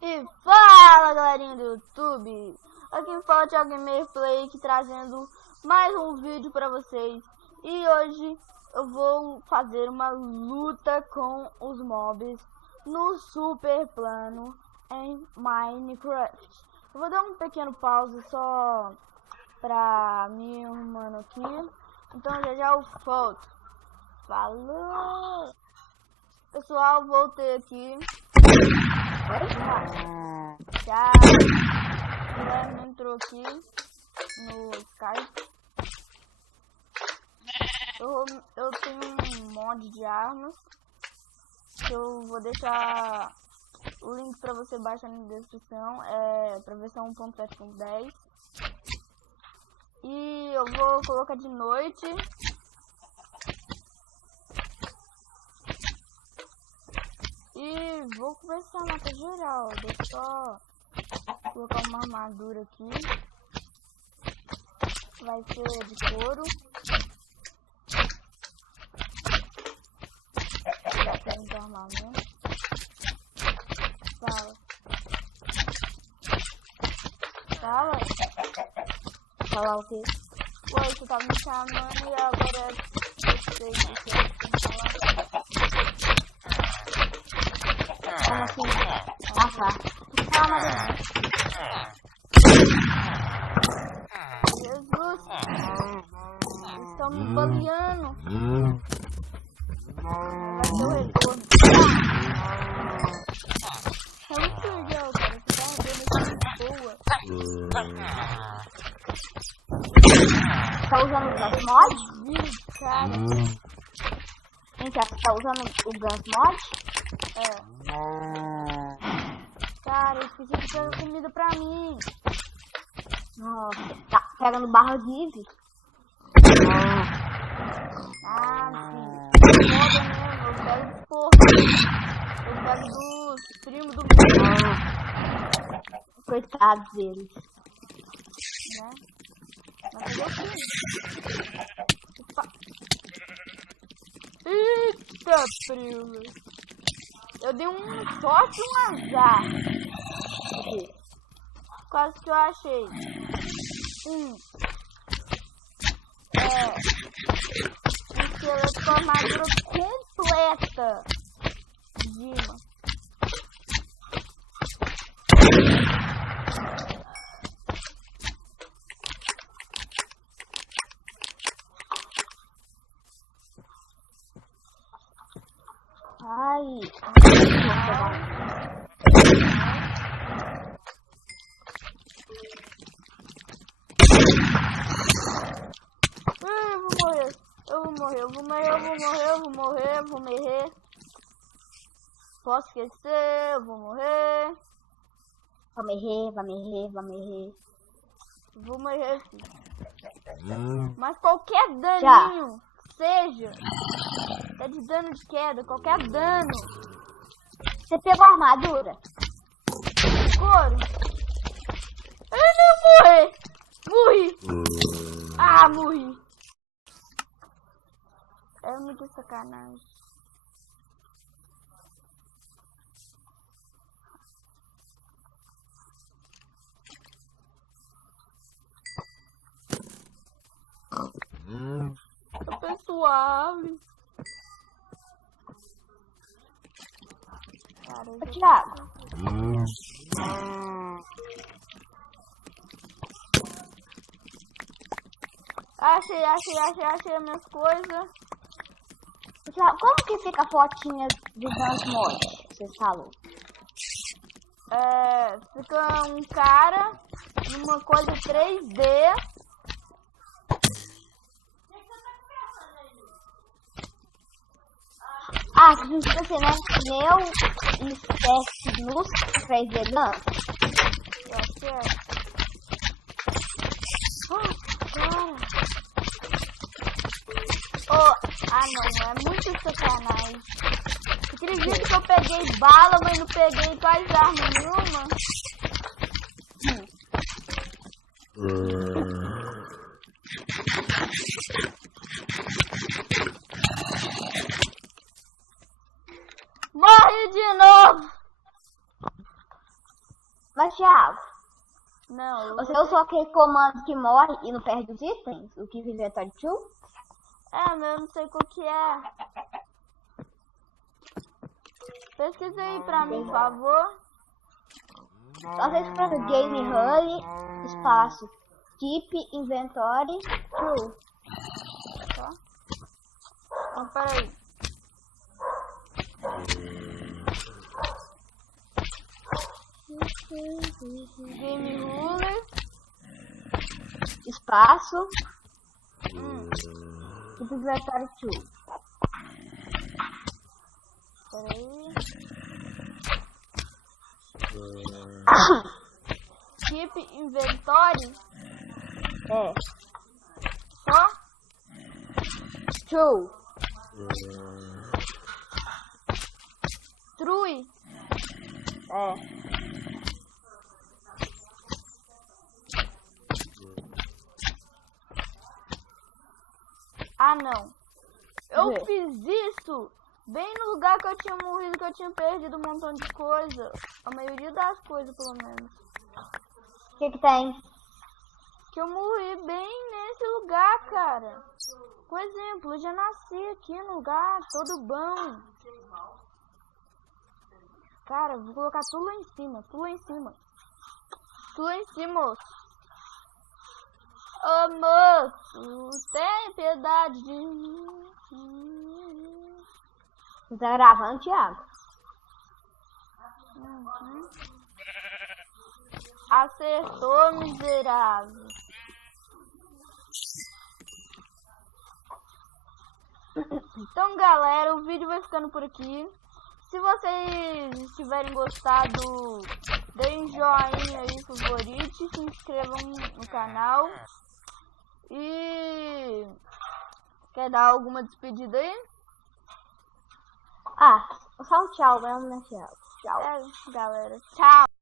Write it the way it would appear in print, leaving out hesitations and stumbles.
E fala, galerinha do YouTube, aqui fala o Thiago Gameplay aqui trazendo mais um vídeo pra vocês. E hoje eu vou fazer uma luta com os mobs no super plano em Minecraft. Eu vou dar um pequeno pause só pra me arrumando aqui, então já eu volto. Falou! Pessoal, voltei aqui. Já entrou aqui no Skype. Eu tenho um mod de armas que eu vou deixar o link para você baixar na descrição. É para versão 1.7.10 e eu vou colocar de noite. E vou começar a matar geral. Deixa eu só colocar uma armadura aqui. Vai ser de couro. Já tem armamento. Fala. Fala. Falar o quê? Oi, você tá me chamando e agora eu sei que você tem que falar. Como assim? Ah, tá. Calma, Jesus! Eles estão me baleando. Vai ser o retorno. É muito legal, cara. Você tá andando boa. Tá usando o Gas Mod? Cara. Vem cá, você tá usando o Gas Mod? É. Cara, eu esqueci de pegar comida pra mim. Nossa, tá pegando barra vive. Ah, sim. Foda mesmo, eu pego de porra. Eu pego dos primos do mundo. Coitados deles. Né? Mas eu fiz. Eita, primo. Eu dei um sorte e um azar. Quase que eu achei. Um esqueleto com armadura completa. Dima. Ai, eu vou morrer. Posso esquecer, eu vou morrer. Vai morrer. Vou morrer sim. Mas qualquer daninho, seja, é de dano de queda, qualquer dano. Você pegou a armadura? Couro. Eu não morri. Morri. Ah, morri. É muito sacanagem. Pessoal. Ô, Thiago. Achei as minhas coisas. Thiago, como que fica a fotinha do Gas Mod? Você falou. Fica um cara numa coisa 3D. Ah, que não sei se, né? Meu espécie luz 3D, não? Eu acho que é. Cara. Não, é muito sacanagem. Você acredita que eu peguei bala, mas não peguei quase arma nenhuma? Morre de novo! Mas, Thiago, Não, você usou aquele comando que morre e não perde os itens? O Keep Inventory 2? É, mas eu não sei qual que é. Pesquisa aí pra mim, por favor. Só você escreve Game Honey, espaço, Keep Inventory 2. Tá? Então, peraí. Game Ruler. Espaço, Keep Inventory 2. Peraí. Keep Inventory. É, Só? 2. True. É. Ah, não. Eu Vê. fiz isso bem no lugar que eu tinha morrido, que eu tinha perdido um montão de coisa. A maioria das coisas, pelo menos. O que tem? Que eu morri bem nesse lugar, cara. Por exemplo, eu já nasci aqui no lugar, todo bom. Cara, vou colocar tudo lá em cima, tudo lá em cima. Tudo lá em cima, moço. Ô, moço, tem piedade de mim. Você tá gravando, Thiago? Uhum. Acertou, miserável. Então, galera, o vídeo vai ficando por aqui. Se vocês tiverem gostado, deem joinha aí, favorite, se inscrevam no canal. E quer dar alguma despedida aí? Ah, só um tchau mesmo, né, Thiago? Tchau. É, galera, tchau.